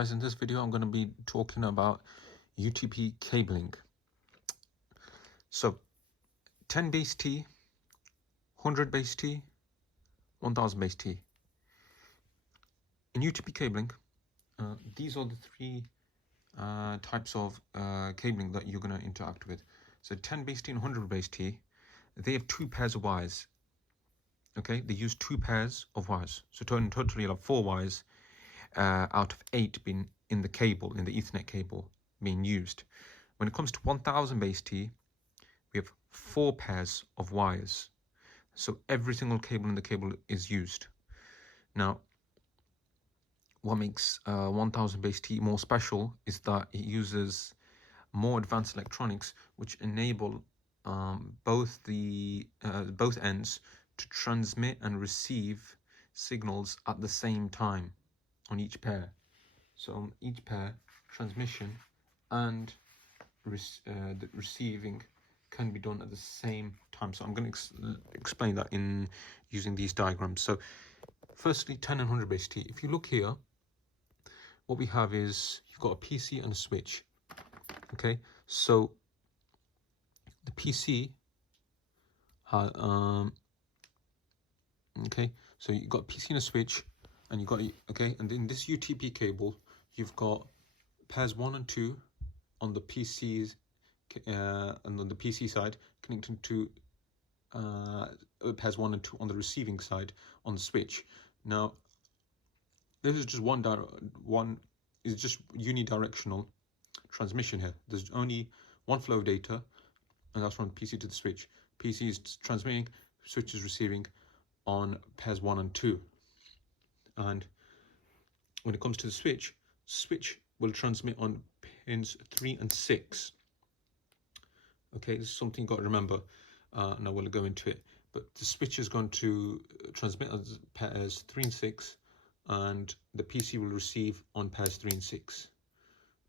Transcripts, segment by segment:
Guys, in this video I'm going to be talking about UTP cabling. So 10 base T, 100 base T, 1000 base T. In UTP cabling, these are the three types of cabling that you're going to interact with. So 10 base T and 100 base T, they have two pairs of wires. Okay, they use two pairs of wires. So totally you'll have 4 wires out of 8 being in the cable, in the Ethernet cable being used. When it comes to 1000 base T, we have 4 pairs of wires. So every single cable in the cable is used. Now, what makes 1000 base T more special is that it uses more advanced electronics, which enable both ends to transmit and receive signals at the same time on each pair. So on each pair, transmission and the receiving can be done at the same time. So I'm going to explain that in using these diagrams. So firstly, 10 and 100 base T. If you look here, what we have is you've got a PC and a switch. Okay, so the PC okay, so you've got PC and a switch, and you've got, okay, and in this UTP cable you've got pairs 1 and 2 on the PCs, and on the PC side connecting to pairs 1 and 2 on the receiving side on the switch. Now this is just just unidirectional transmission here. There's only one flow of data, and that's from the PC to the switch. PC is transmitting, switch is receiving on pairs 1 and 2. And when it comes to the switch will transmit on pins 3 and 6. Okay, this is something you've got to remember, and I will go into it. But the switch is going to transmit on pairs 3 and 6, and the PC will receive on pairs 3 and 6.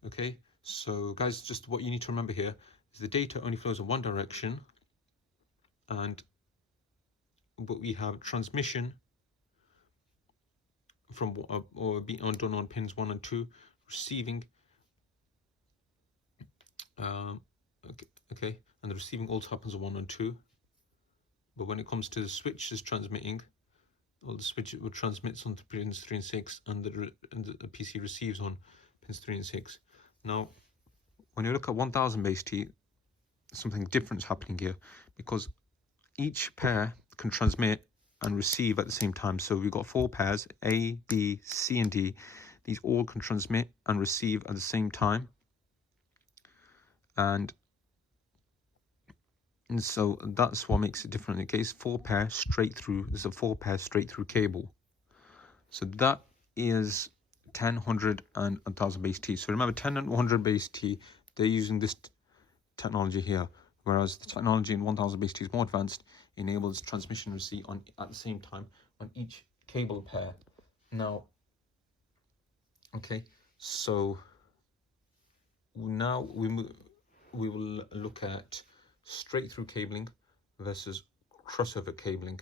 Okay, so guys, just what you need to remember here is the data only flows in one direction, but we have transmission from or being done on pins 1 and 2, receiving okay, and the receiving also happens on 1 and 2. But when it comes to the switch is transmitting, well, the switch will transmit on pins 3 and 6, and the PC receives on pins 3 and 6. Now, when you look at 1000 base T, something different is happening here, because each pair can transmit and receive at the same time. So we've got 4 pairs, A, B, C, and D. These all can transmit and receive at the same time. And so that's what makes it different. In case 4 pair straight through, there's a 4 pair straight through cable. So that is 10, 100, and 1000 base T. So remember, 10 and 100 base T, they're using this technology here, whereas the technology in 1000 base T is more advanced, enables transmission and receive at the same time on each cable pair. Now, okay, so now we will look at straight through cabling versus crossover cabling,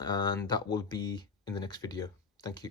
and that will be in the next video. Thank you.